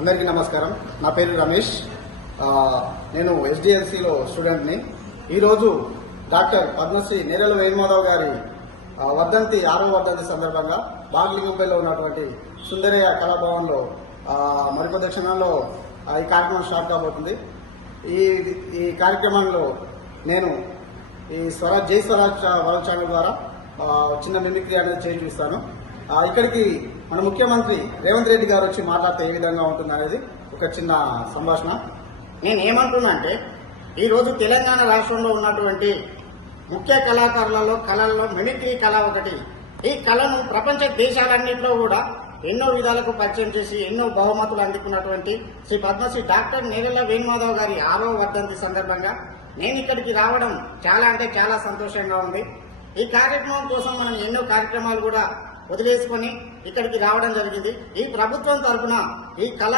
అందరికీ నమస్కారం. నా పేరు రమేష్. నేను ఎస్డిఎల్సిలో స్టూడెంట్ని. ఈరోజు డాక్టర్ పద్మశ్రీ నేరెల వేణుమాధవ్ గారి వర్ధంతి 6వ వర్ధంతి సందర్భంగా బాగ్లింగంపల్లిలో ఉన్నటువంటి సుందరయ్య కళాభవన్లో మరికొద్ది క్షణంలో ఈ కార్యక్రమం స్టార్ట్ కాబోతుంది. ఈ కార్యక్రమంలో నేను ఈ జై స్వరాజ్ వరల్డ్ ఛానల్ ద్వారా చిన్న మిమిక్రీ అనేది చేసి చూస్తాను. ఇక్కడికి మన ముఖ్యమంత్రి రేవంత్ రెడ్డి గారు వచ్చి మాట్లాడితే ఏ విధంగా ఉంటుంది అనేది ఒక చిన్న సంభాషణ. నేను ఏమంటున్నా అంటే, ఈరోజు తెలంగాణ రాష్ట్రంలో ఉన్నటువంటి ముఖ్య కళాకారులలో కళల్లో మిమిక్రీ కళ ఒకటి. ఈ కళను ప్రపంచ దేశాలన్నింటిలో కూడా ఎన్నో విధాలకు పరిచయం చేసి ఎన్నో బహుమతులు అందుకున్నటువంటి శ్రీ పద్మశ్రీ డాక్టర్ నేరెల వేణుమాధవ్ గారి 6వ వర్ధంతి సందర్భంగా నేను ఇక్కడికి రావడం చాలా అంటే చాలా సంతోషంగా ఉంది. ఈ కార్యక్రమం కోసం మనం ఎన్నో కార్యక్రమాలు కూడా వదిలేసుకొని ఇక్కడికి రావడం జరిగింది. ఈ ప్రభుత్వం తరఫున ఈ కళ